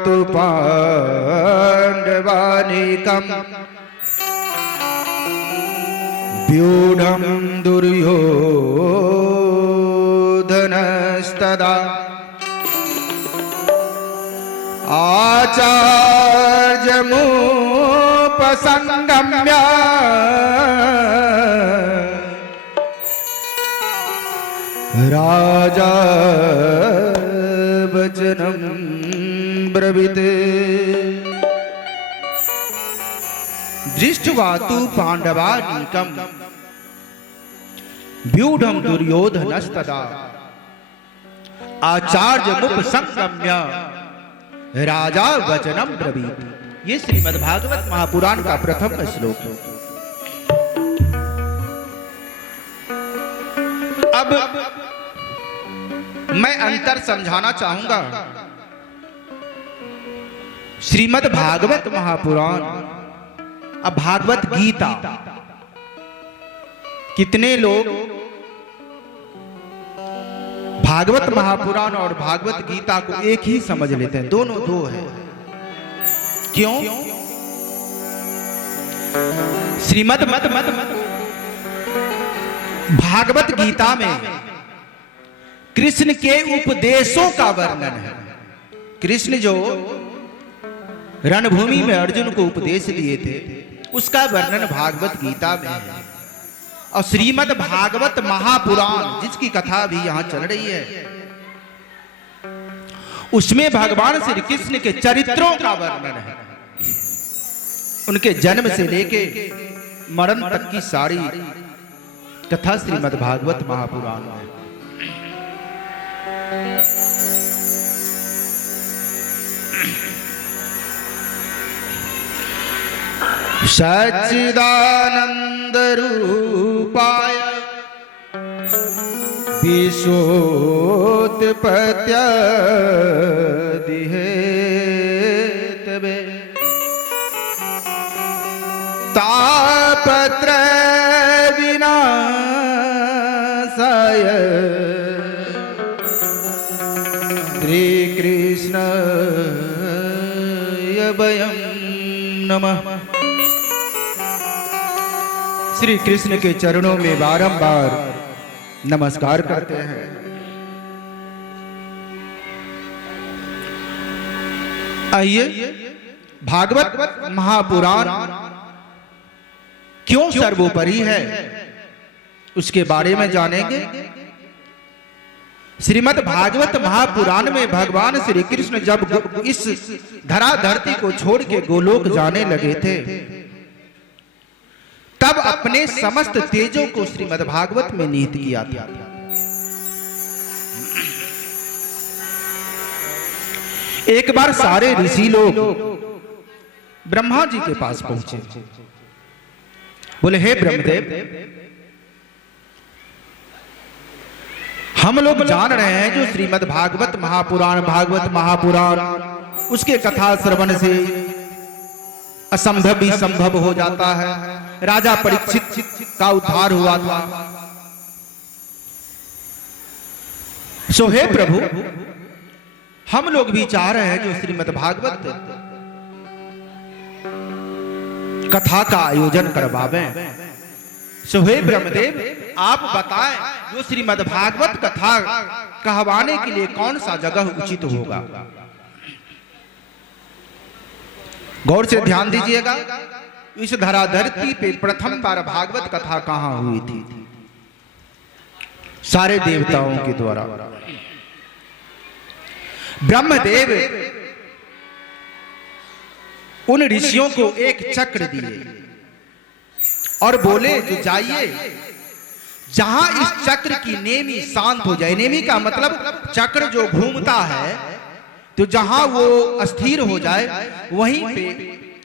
तु पांडवानीकम् व्यूढं दुर्योधनस्तदा आचार्यमुपसंगम्य राजा वचनं ब्रवीत। दृष्ट्वा तु पांडवानीकम् व्यूढं दुर्योधनस्तदा आचार्यमुपसंगम्य राजा वचनं ब्रवीत। ये श्रीमद् भागवत महापुराण का प्रथम श्लोक है। अब मैं अंतर समझाना चाहूंगा। श्रीमद् भागवत महापुराण, अब भागवत गीता, कितने लोग भागवत महापुराण और भागवत गीता को एक ही समझ लेते हैं, दोनों दो है। क्यों? श्रीमद् भागवत गीता में कृष्ण के उपदेशों का वर्णन है। कृष्ण जो रणभूमि में अर्जुन को उपदेश दिए थे, उसका वर्णन भागवत गीता में है। और श्रीमद् भागवत महापुराण, जिसकी कथा भी यहां चल रही है, उसमें भगवान श्री कृष्ण के चरित्रों का वर्णन है। उनके जन्म से लेके मरण तक की सारी कथा श्रीमद् भागवत महापुराण में। सच्चिदानंद रूपाय विश्वोत्पत्त्यादिहेतवे तापत्रय विनाशाय श्री कृष्णाय वयं नमः। श्री कृष्ण के चरणों में बारंबार नमस्कार करते हैं। आइए, भागवत महापुराण क्यों सर्वोपरि है उसके बारे में जानेंगे। श्रीमद् भागवत महापुराण में भगवान श्री कृष्ण जब इस धरा धरती को छोड़ के गोलोक जाने लगे थे, तब अपने समस्त तेजों को श्रीमद् भागवत में निहित किया था। एक बार सारे ऋषि लोग ब्रह्मा जी के पास पहुंचे। बोले, हे ब्रह्मदेव, हम लोग जान रहे हैं जो श्रीमद् भागवत महापुराण, भागवत महापुराण, उसके कथा श्रवण से असंभव भी संभव हो जाता है। राजा परीक्षित का उद्धार हुआ था। सो हे प्रभु, हम लोग भी चाह रहे हैं जो श्रीमद् भागवत कथा का आयोजन करवावें। सो हे ब्रह्मदेव, आप बताएं जो श्रीमद् भागवत कथा कहवाने के लिए कौन सा जगह उचित होगा। गौर से ध्यान दीजिएगा, इस धराधरती पे प्रथम बार भागवत कथा कहां हुई थी? सारे देवताओं के द्वारा। ब्रह्मदेव उन ऋषियों को एक चक्र दिए और बोले, जो जाइए जहां इस चक्र की नेमी शांत हो जाए। नेमी का मतलब चक्र जो घूमता है, तो जहां वो अस्थिर हो जाए वहीं पे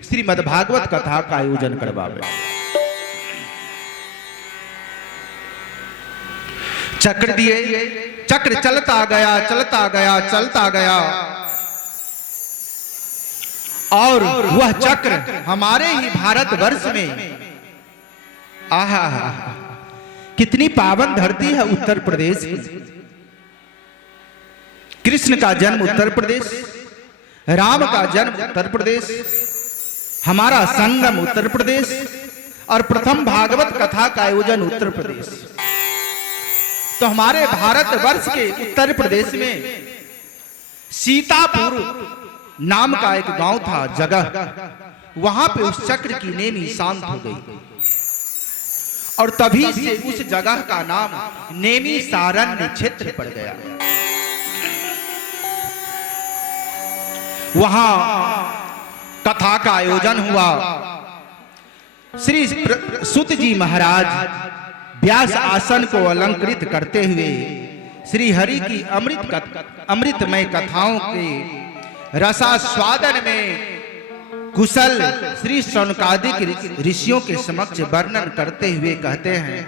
श्रीमद् भागवत कथा का आयोजन करवावे। चक्र दिए, चक्र चलता गया, चलता गया, चलता गया, और वह चक्र हमारे ही भारतवर्ष में, आहा, कितनी पावन धरती है उत्तर प्रदेश की। कृष्ण का जन्म उत्तर प्रदेश, राम का जन्म उत्तर प्रदेश, हमारा संगम उत्तर प्रदेश, और प्रथम भागवत कथा का आयोजन उत्तर प्रदेश। तो हमारे भारतवर्ष के उत्तर प्रदेश में सीतापुर नाम का एक गांव था, जगह, वहां पे उस चक्र की नेमी शांत हो गई, और तभी से उस जगह का नाम नेमी सारण्य क्षेत्र पड़ गया। वहां कथा का आयोजन हुआ। श्री सुत जी महाराज व्यास आसन को अलंकृत करते हुए श्री हरि की अमृतमय कथाओं के रसास्वादन में कुशल श्री शौनकादिक ऋषियों के समक्ष वर्णन करते हुए कहते हैं,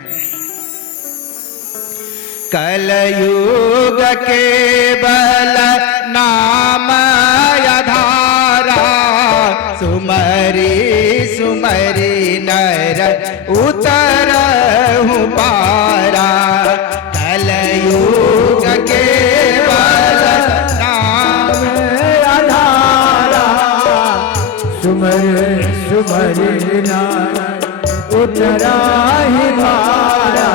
कलयुग के बल नाम आधारा, सुमरी सुमरी नर उतरहु पारा। कलयुग के बल नाम आधारा, सुमर सुमर नर उतरहि पारा।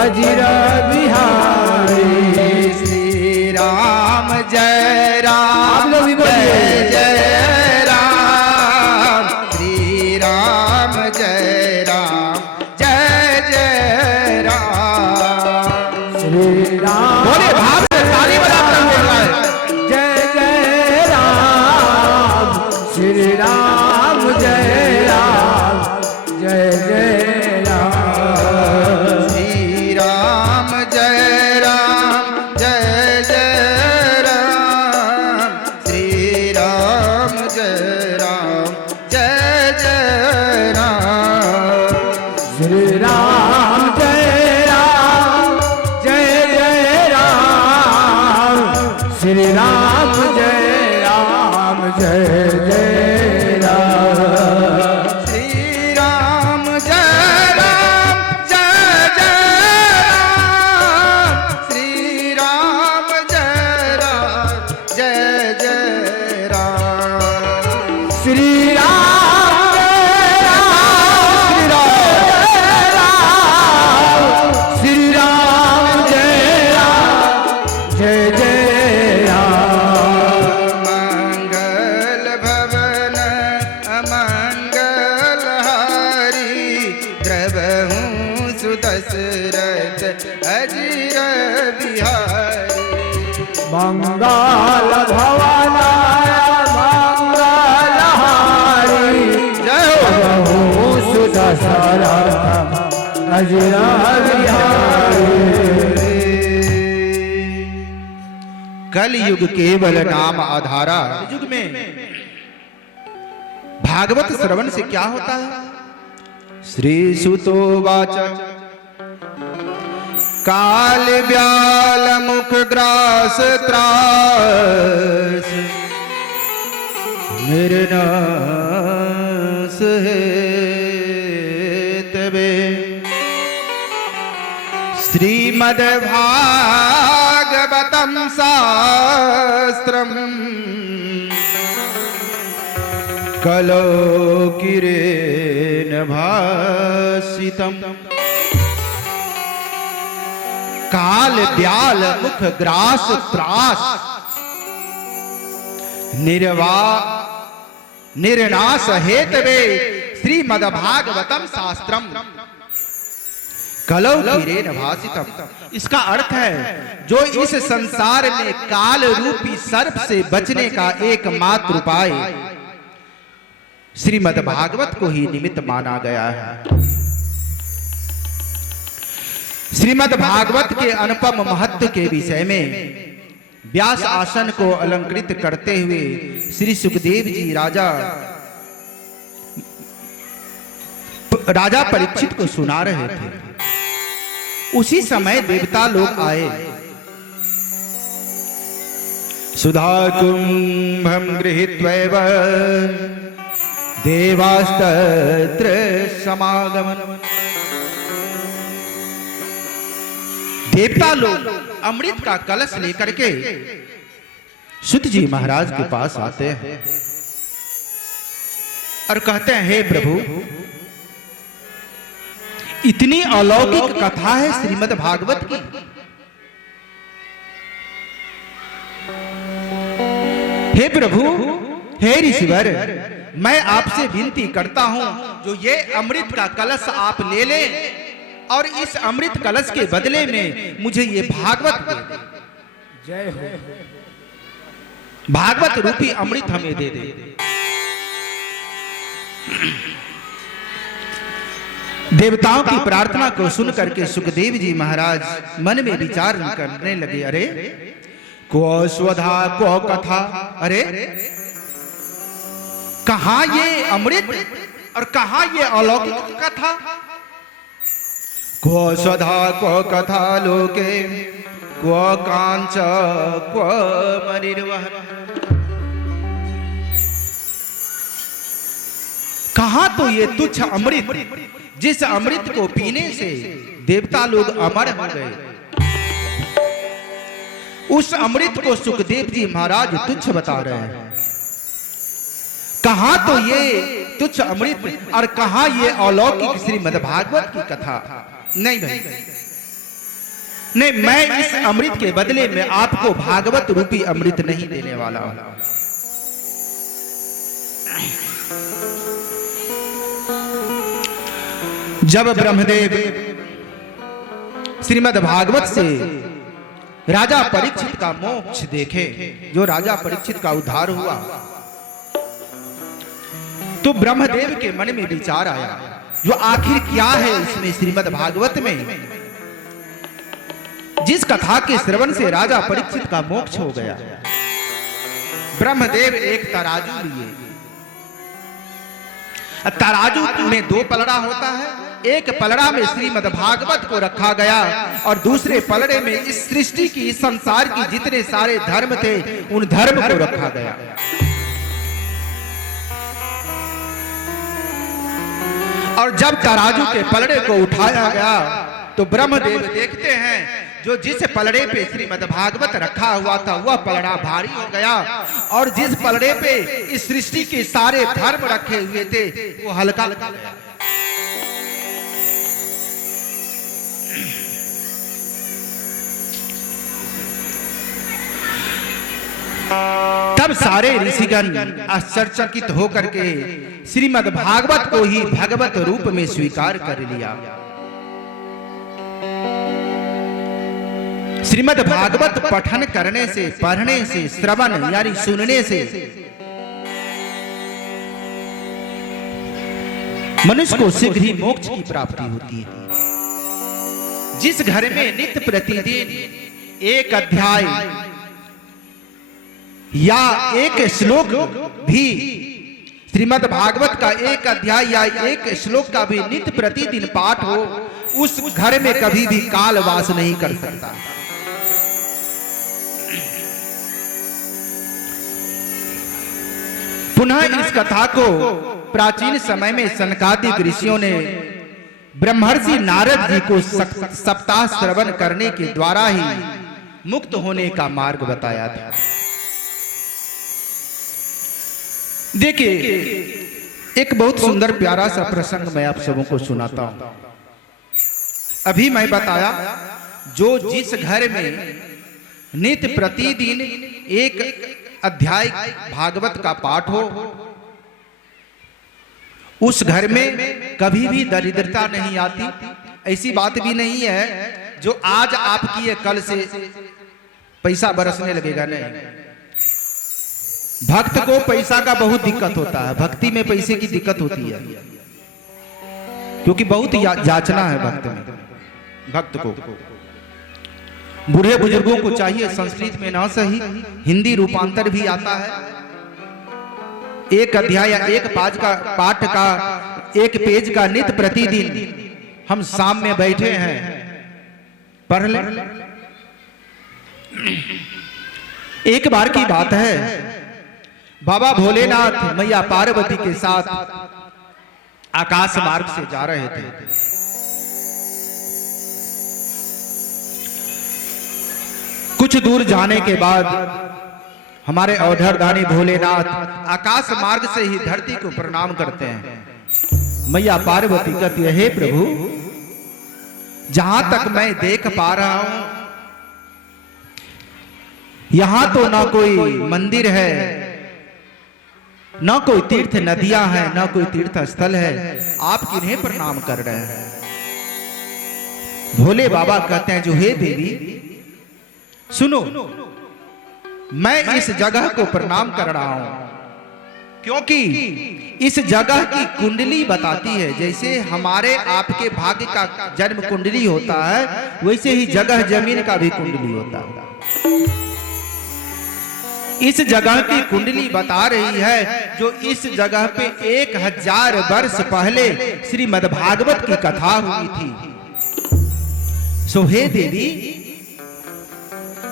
अजीर बिहारी। श्री राम जय राम, जय जय राम। श्री राम जय राम, जय जय राम। श्री राम बोले भाव से ताली बजाते हुए जय जय राम। श्री राम जय राम, जय जय राम। श्री राम जय राम, जय जय राम। श्री राम जय राम, जय जय राम। श्री राम जय राम, जय जय राम। श्री राम जय राम, जय जय राम। श्री राम जय राम, जय जय राम। श्री राम जय राम, जय जय राम। श्री राम श्री राम जय राम, जय जय राम। मंगल भवन अमंगल हारी, मंगल भवनाय मंगलहारी जय हो सुदशरथ अजरा बिहारी। कल युग केवल नाम आधारा। युग में भागवत श्रवण से क्या होता है? श्री सुतो वाच काल व्याल मुख ग्रास त्रास निर्नाश है तबे श्रीमद् भागवतम शास्त्रम कलो किरेन भासितम। काल व्याल मुख ग्रास त्रास निर्नाश हेतवे श्रीमद्भागवतम शास्त्रम कलौ किरेन भासितम। इसका अर्थ है जो इस संसार में काल रूपी सर्प से बचने का एकमात्र उपाय श्रीमद् भागवत को ही निमित्त माना गया है। श्रीमद् भागवत के अनुपम महत्व के विषय में व्यास आसन को अलंकृत करते हुए श्री सुखदेव जी राजा परीक्षित को सुना रहे थे। उसी समय देवता लोग आए। सुधा कुंभम गृहीत्वैव देवास्तत्र समागमन। देवता लोग अमृत का कलश लेकर के सुत जी महाराज के पास आते हैं और कहते हैं, हे प्रभु, इतनी अलौकिक कथा है श्रीमद् भागवत की। हे प्रभु, हे ऋषिवर, मैं आपसे विनती करता हूं जो ये अमृत का कलश आप ले लें और इस अमृत कलश के बदले में मुझे ये भागवत दे दें। जय हो। भागवत रूपी अमृत हमें दे दे। देवताओं की प्रार्थना को सुन करके सुखदेव जी महाराज मन में विचार करने लगे, अरे को स्वधा को कथा, अरे कहां ये अमृत और कहां ये अलौकिक कथा। को स्वधा को कथा लोके को कांच को मनिर्वहन। कहां तो ये तुच्छ अमृत जिस अमृत को पीने से देवता लोग अमर हो गए, उस अमृत को सुखदेव जी महाराज तुच्छ बता रहे हैं। कहां तो ये तुच्छ अमृत और कहां ये अलौकिक श्रीमद् भागवत की कथा। नहीं भाई, नहीं, मैं इस अमृत के बदले में आपको भागवत रूपी अमृत नहीं देने वाला हूं। जब ब्रह्मदेव श्रीमद् भागवत से राजा परीक्षित का मोक्ष देखे, जो राजा परीक्षित का उद्धार हुआ, तो ब्रह्मदेव के मन में विचार आया, जो आखिर क्या है इसमें श्रीमद् भागवत में जिस कथा के श्रवण से राजा परीक्षित का मोक्ष हो गया। ब्रह्मदेव एक तराजू लिए। तराजू में दो पलड़ा होता है, एक पलड़ा में श्रीमद् भागवत को रखा गया और दूसरे पलड़े में इस सृष्टि की, इस संसार की जितने सारे धर्म थे उन धर्म को रखा गया। और जब तराजू के पलड़े को उठाया गया तो ब्रह्मदेव देखते हैं जो जिस पलड़े पे श्रीमद् भागवत रखा हुआ था वह पलड़ा भारी हो गया और जिस पलड़े पे इस सृष्टि के सारे धर्म रखे हुए थे वो हल्का हो गया। तब सारे ऋषिगण आश्चर्यचकित होकर के श्रीमद् भागवत को ही भगवत रूप में स्वीकार कर लिया। श्रीमद् भागवत पठन करने से, पढ़ने से, श्रवण यानी सुनने से मनुष्य को शीघ्र ही मोक्ष की प्राप्ति होती है। जिस घर में नित्य प्रतिदिन एक अध्याय या एक श्लोक भी, श्रीमद् भागवत का एक अध्याय या एक श्लोक का भी नित्य प्रतिदिन पाठ हो, उस घर में कभी भी काल वास नहीं कर सकता। पुनः इस कथा को प्राचीन समय में सनकादिक ऋषियों ने ब्रह्मर्षि नारद जी को सप्ताह श्रवण करने के द्वारा ही मुक्त होने का मार्ग बताया था। देखिए, एक बहुत सुंदर प्यारा सा प्रसंग मैं आप सबों को सुनाता हूं। अभी मैं बताया, जो जिस घर में नित्य प्रतिदिन एक अध्याय भागवत का पाठ हो, उस घर में कभी भी दरिद्रता नहीं आती। ऐसी बात भी नहीं है जो आज आपकी है कल से पैसा बरसने लगेगा, नहीं। भक्त को पैसा का बहुत दिक्कत होता है, भक्ति में पैसे की दिक्कत होती है, क्योंकि बहुत याचना है भक्त को। बूढ़े बुजुर्गों को चाहिए, संस्कृत में ना सही हिंदी रूपांतर भी आता है। एक अध्याय या एक पाठ का, एक पेज का नित्य प्रतिदिन हम शाम में बैठे हैं, पढ़ लें। एक बार की बात है, बाबा भोलेनाथ मैया पार्वती के साथ आकाश मार्ग से जा रहे थे। कुछ दूर जाने के बाद हमारे अवधरदानी भोलेनाथ आकाश मार्ग से ही धरती को प्रणाम करते हैं। मैया पार्वती कहती है, हे प्रभु, जहां तक मैं देख पा रहा हूं, यहां तो ना कोई मंदिर है, ना कोई तीर्थ नदियां हैं, ना कोई तीर्थ स्थल है, आप किन्हें प्रणाम कर रहे हैं? भोले बाबा कहते हैं, जो हे देवी सुनो, मैं इस जगह को प्रणाम कर रहा हूं क्योंकि इस जगह की कुंडली बताती है। जैसे हमारे आपके भाग्य का जन्म कुंडली होता है, वैसे ही जगह जमीन का भी कुंडली होता है। इस जगह की कुंडली बता रही है, जो इस जगह पे 1000 वर्ष पहले श्रीमद् भागवत की कथा हुई थी। सो हे देवी,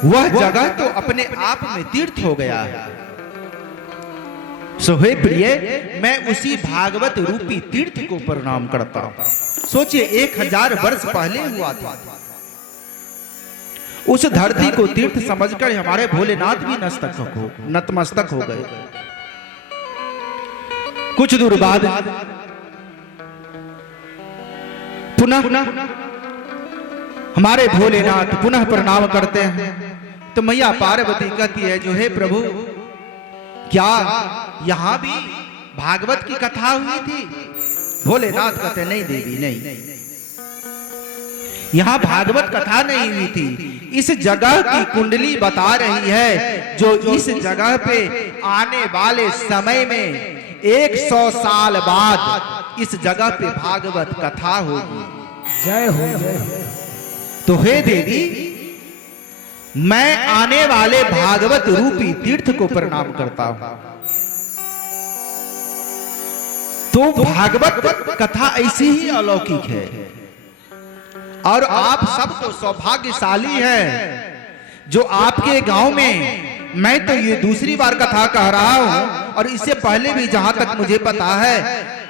वह जगह तो अपने आप में तीर्थ हो गया है। सो हे प्रिय, मैं उसी भागवत रूपी तीर्थ को प्रणाम करता हूं। सोचिए, 1000 वर्ष पहले हुआ था। उस धरती को तीर्थ समझकर हमारे भोलेनाथ भी नतमस्तक हो गए। कुछ दूर बाद पुनः हमारे भोलेनाथ पुनः प्रणाम करते हैं, तो मैया पार्वती कहती है, जो हे प्रभु, क्या यहां भी भागवत की कथा हुई थी? भोलेनाथ कहते, नहीं देवी, नहीं, यहां भागवत कथा नहीं हुई थी। इस जगह की कुंडली बता रही है, जो इस जगह पे आने वाले समय में 100 साल बाद इस जगह पे भागवत कथा होगी। जय हो, जय हो। तो हे देवी, मैं आने वाले भागवत रूपी तीर्थ को प्रणाम करता हूं। तो भागवत कथा ऐसी ही अलौकिक है, और आप सब तो सौभाग्यशाली हैं जो आपके गांव में, मैं तो ये दूसरी बार कथा कह रहा हूं, और इससे पहले भी जहां तक मुझे पता है,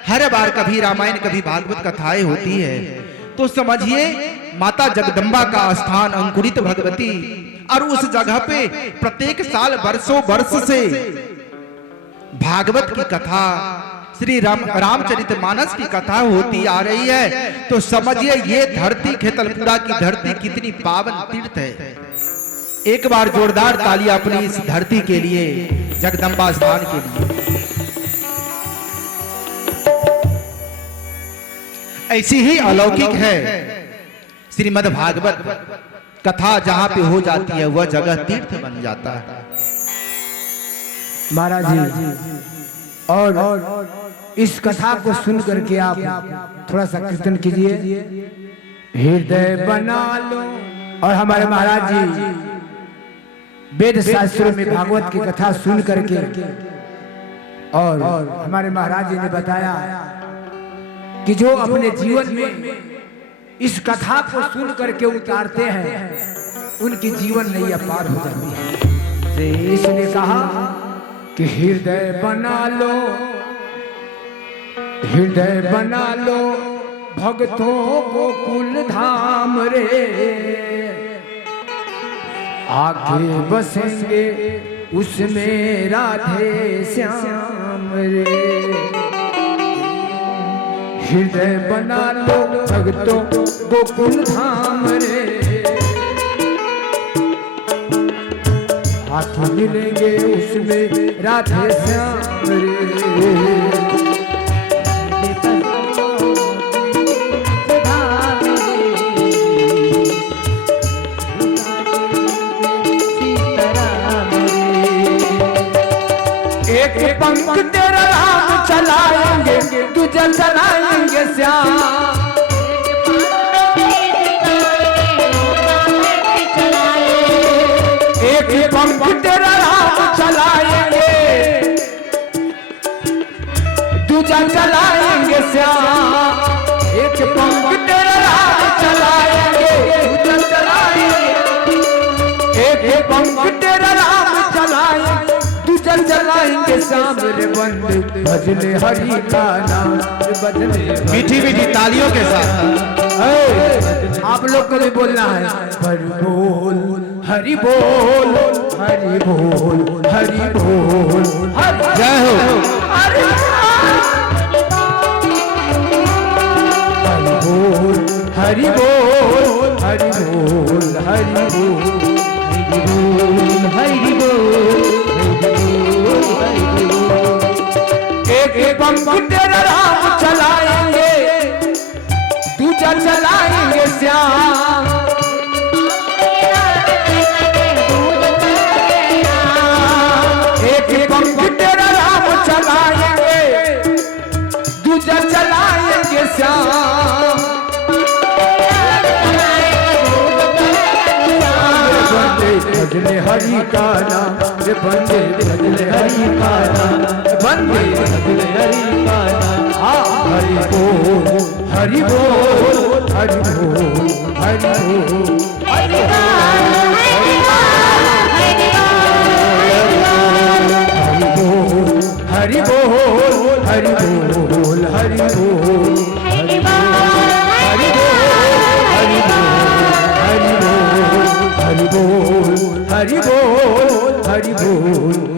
हर बार कभी रामायण कभी भागवत कथाएं होती है। तो समझिए, माता जगदम्बा का स्थान अंकुरित भगवती, और उस जगह पे प्रत्येक साल वर्षों वर्ष से भागवत की कथा, श्री रामचरितमानस की कथा होती आ रही है। तो समझिए, ये धरती खेतलपुरा की धरती कितनी पावन तीर्थ है। एक बार जोरदार तालियां अपनी इस धरती के लिए, जगदम्बा स्थान के लिए। ऐसी ही अलौकिक है श्रीमद् भागवत कथा जहां पे हो जाती है वह जगह तीर्थ बन जाता है। महाराज जी, और इस कथा को सुन करके आप थोड़ा सा कीर्तन कीजिए, हृदय बना लो। और हमारे महाराज जी वेद शास्त्रों में भागवत की कथा सुन करके, और हमारे महाराज जी ने बताया कि जो अपने जीवन में इस कथा को सुन करके उतारते हैं उनकी जीवन नैया पार हो जाती है। इसने कहा कि हृदय बना लो, हृदय बना लो भक्तों को कुल धाम रे, आगे बसेंगे उसमें राधे श्याम रे। हृदय बना लो भक्तों को कुल धाम रे, हाथ मिलेंगे उसमें राधे श्याम रे। एक पंख तेरा राम चलाएंगे, तुझे चलाएंगे श्याम। एक पंख तेरा राम चलाएंगे, तुझे चलाएंगे श्याम। एक पंख तेरा राम चलाएंगे, तुझे चलाएंगे। एक पंख तेरा राम चलाएंगे, तुझे चलाएंगे श्याम रे। बंदे भजने हरि का नाम, बजने मीठी मीठी तालियों के साथ आप लोग को भी बोलना है। हरि बोल हरि बोल हरि बोल हरि बोल, जय हो। हरि बोल हरि बोल हरि बोल हरि बोल हरि बोल। एक पंख तेरा राम चलाएंगे, तुझे चलाएंगे श्याम। एक पंख तेरा राम चलाएंगे, तुझे चलाएंगे श्याम। भजने हरि का नाम रे, बंदे भजने हरि का नाम, बंदे भजने हरि का नाम। हरि बोल हरि बोल हरि बोल हरि बोल हरि बोल हरि बोल हरि बोल हरि बोल हरि बोल हरि बोल हरि बोल हरि बोल।